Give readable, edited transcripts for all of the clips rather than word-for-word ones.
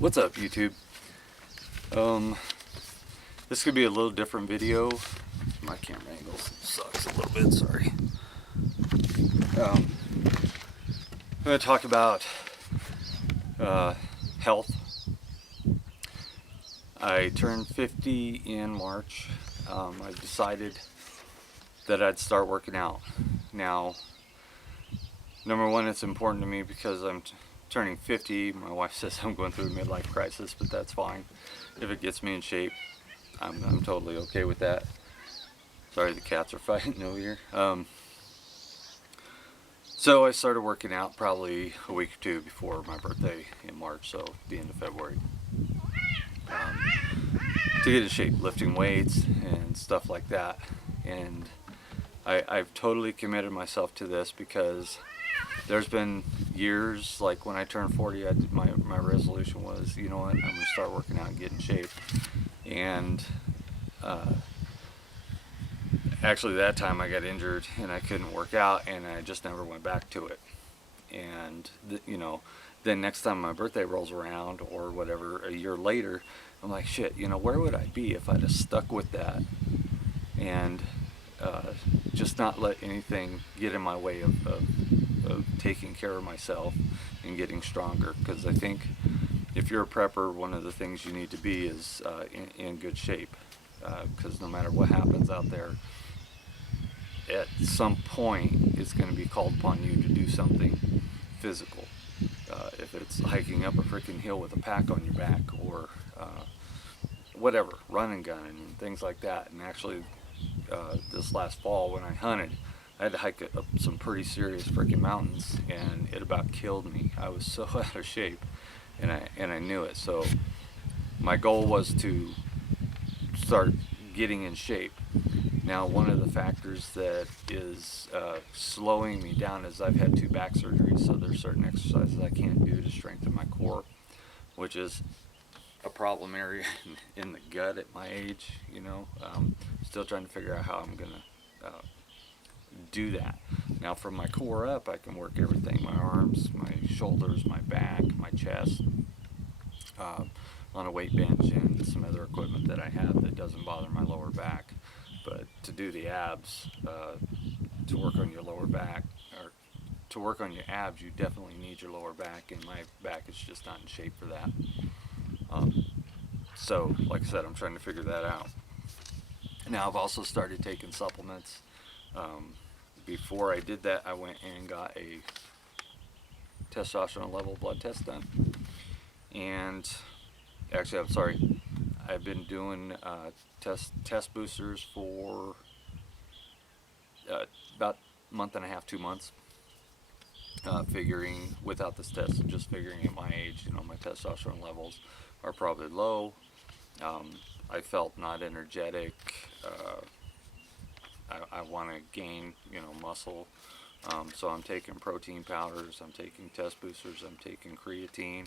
What's up, YouTube? This could be a little different video. My camera angle sucks a little bit, sorry. I'm going to talk about health. I turned 50 in March. I decided that I'd start working out. Now, number one, it's important to me because I'm turning 50. My wife says I'm going through a midlife crisis, but that's fine. If it gets me in shape, I'm totally okay with that. Sorry, the cats are fighting over here. So I started working out probably a week or two before my birthday in March, so the end of February. To get in shape, lifting weights and stuff like that. And I've totally committed myself to this because there's been years, like when I turned 40, my resolution was, you know what, I'm going to start working out and get in shape. And actually that time I got injured and I couldn't work out, and I just never went back to it. And then next time my birthday rolls around or whatever, a year later, I'm like, shit, where would I be if I'd have stuck with that and just not let anything get in my way of taking care of myself and getting stronger. Because I think if you're a prepper, one of the things you need to be is in good shape. Because no matter what happens out there, at some point it's going to be called upon you to do something physical. If it's hiking up a freaking hill with a pack on your back, or whatever, run and gun and things like that. And actually, this last fall when I hunted, I had to hike up some pretty serious freaking mountains, and it about killed me. I was so out of shape, and I knew it. So my goal was to start getting in shape. Now, one of the factors that is slowing me down is I've had 2 back surgeries, so there's certain exercises I can't do to strengthen my core, which is a problem area in the gut at my age. Still trying to figure out how I'm gonna do that. Now, from my core up, I can work everything: my arms, my shoulders, my back, my chest, on a weight bench and some other equipment that I have that doesn't bother my lower back. But to do the abs, to work on your lower back, or to work on your abs, you definitely need your lower back, and my back is just not in shape for that. So, like I said, I'm trying to figure that out. Now, I've also started taking supplements. Before I did that, I went and got a testosterone level blood test done. And actually, I'm sorry, I've been doing test boosters for about a month and a half, 2 months. Figuring without this test, just figuring at my age, my testosterone levels are probably low. I felt not energetic. I want to gain, muscle. So I'm taking protein powders, I'm taking test boosters, I'm taking creatine,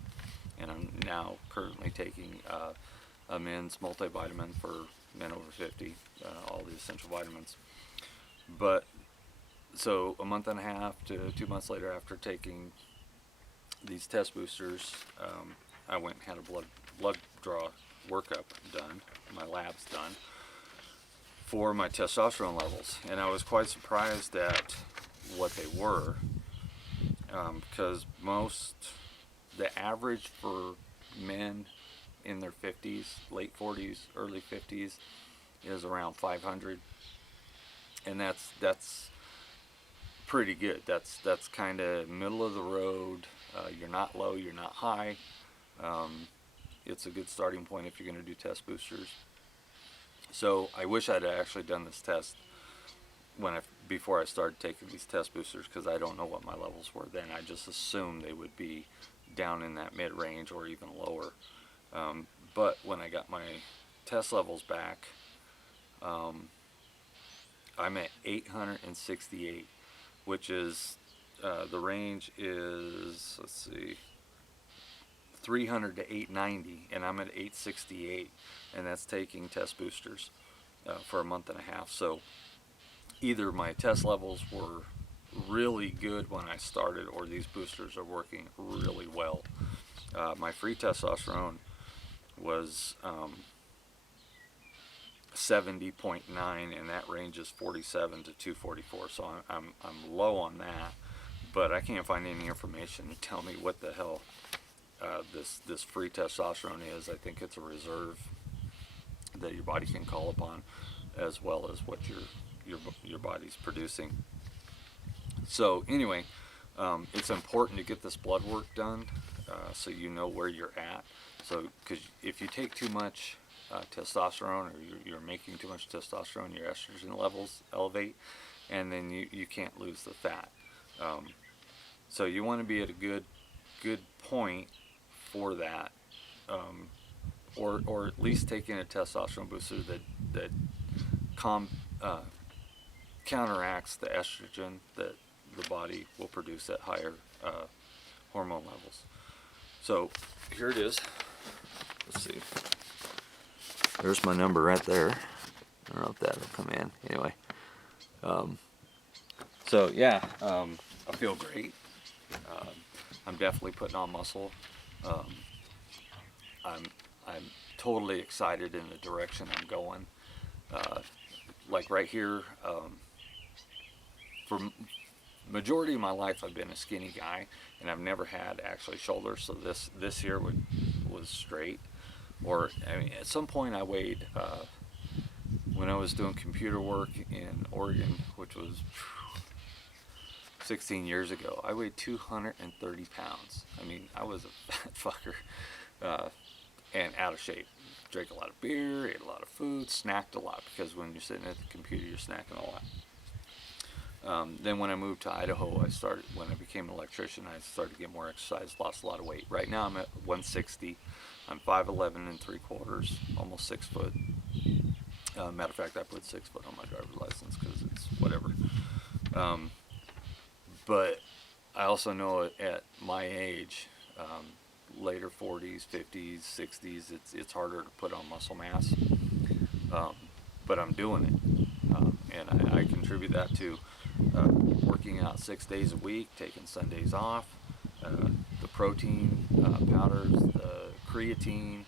and I'm now currently taking a men's multivitamin for men over 50, all the essential vitamins. But so a month and a half to 2 months later, after taking these test boosters, I went and had a blood draw workup done, my labs done, for my testosterone levels. And I was quite surprised at what they were, because the average for men in their 50s, late 40s, early 50s, is around 500, and that's pretty good. That's kind of middle of the road. You're not low, you're not high. It's a good starting point if you're going to do test boosters. So I wish I'd actually done this test before I started taking these test boosters, because I don't know what my levels were then. I just assumed they would be down in that mid-range or even lower. But when I got my test levels back, I'm at 868, which is, the range is, let's see, 300 to 890, and I'm at 868, and that's taking test boosters for a month and a half. So either my test levels were really good when I started, or these boosters are working really well. My free testosterone was 70.9, and that range is 47 to 244. So I'm low on that, but I can't find any information to tell me what the hell this free testosterone is. I think it's a reserve that your body can call upon, as well as what your body's producing. So anyway, it's important to get this blood work done, so you know where you're at. So, because if you take too much testosterone, or you're making too much testosterone, your estrogen levels elevate, and then you can't lose the fat. So you want to be at a good point for that, or at least taking a testosterone booster that counteracts the estrogen that the body will produce at higher hormone levels. So here it is. Let's see. There's my number right there. I don't know if that'll come in. Anyway. So yeah, I feel great. I'm definitely putting on muscle. I'm totally excited in the direction I'm going. Like right here, for majority of my life I've been a skinny guy, and I've never had actually shoulders. So this here was straight. Or I mean, at some point I weighed, when I was doing computer work in Oregon, which was 16 years ago, I weighed 230 pounds. I mean, I was a fat fucker, and out of shape. Drank a lot of beer, ate a lot of food, snacked a lot, because when you're sitting at the computer, you're snacking a lot. Then when I moved to Idaho, when I became an electrician, I started to get more exercise, lost a lot of weight. Right now I'm at 160. I'm 5'11 and 3/4, almost 6 foot. Matter of fact, I put 6 foot on my driver's license because it's whatever. But I also know at my age, later 40s, 50s, 60s, it's harder to put on muscle mass. But I'm doing it, and I contribute that to working out 6 days a week, taking Sundays off, the protein powders, the creatine.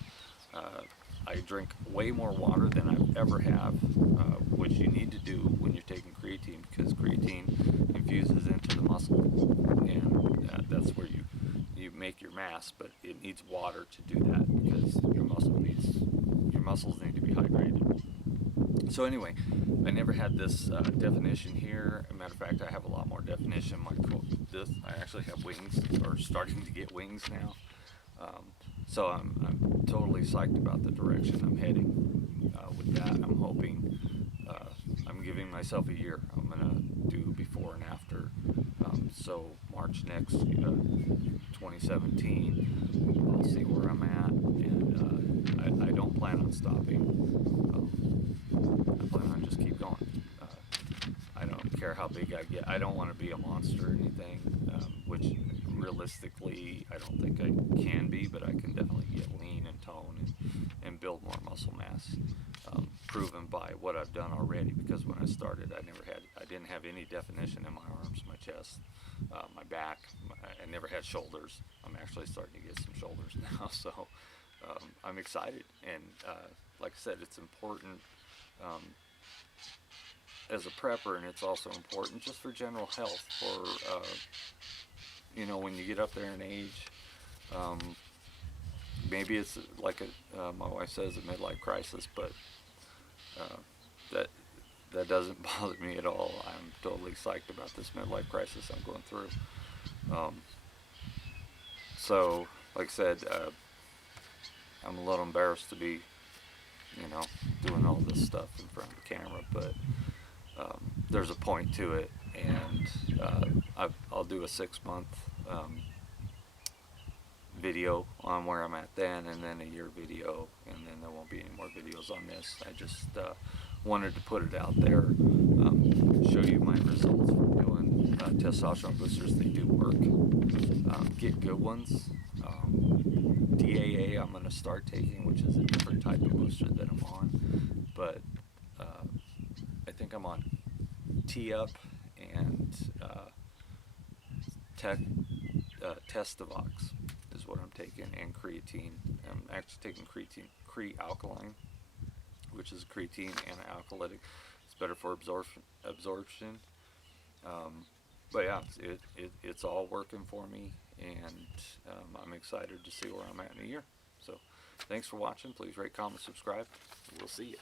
I drink way more water than I ever have, which you need to do when you're taking creatine, because creatine infuses into the muscle, and that's where you make your mass. But it needs water to do that, because your muscles need to be hydrated. So anyway, I never had this definition here. As a matter of fact, I have a lot more definition. I actually have wings, or starting to get wings now. So I'm totally psyched about the direction I'm heading with that. I'm hoping, I'm giving myself a year. I'm gonna do before and after. So March next, 2017, I'll see where I'm at, and I don't plan on stopping. I plan on just keep going. I don't care how big I get. I don't want to be a monster or anything, which realistically I don't think I can be, but I can definitely get lean and tone and build more muscle mass, proven by what I've done already. Because when I started, I didn't have any definition in my arms, my chest, my back. I never had shoulders. I'm actually starting to get some shoulders now, so I'm excited. And like I said, it's important as a prepper, and it's also important just for general health. For when you get up there in age, maybe it's like my wife says, a midlife crisis, but that doesn't bother me at all. I'm totally psyched about this midlife crisis I'm going through. So, like I said, I'm a little embarrassed to be, doing all this stuff in front of the camera, but there's a point to it, and I'll do a 6-month video on where I'm at then, and then a year video, and then there won't be any more videos on this. I just wanted to put it out there, show you my results from doing testosterone boosters. They do work. Get good ones. DAA I'm going to start taking, which is a different type of booster that I'm on, but I think I'm on T-Up and Testavox is is what I'm taking, and creatine. I'm actually taking creatine, Cre-Alkaline, which is creatine and alkalytic. It's better for absorption. But yeah, it's all working for me, and I'm excited to see where I'm at in a year. So thanks for watching. Please rate, comment, subscribe. We'll see you.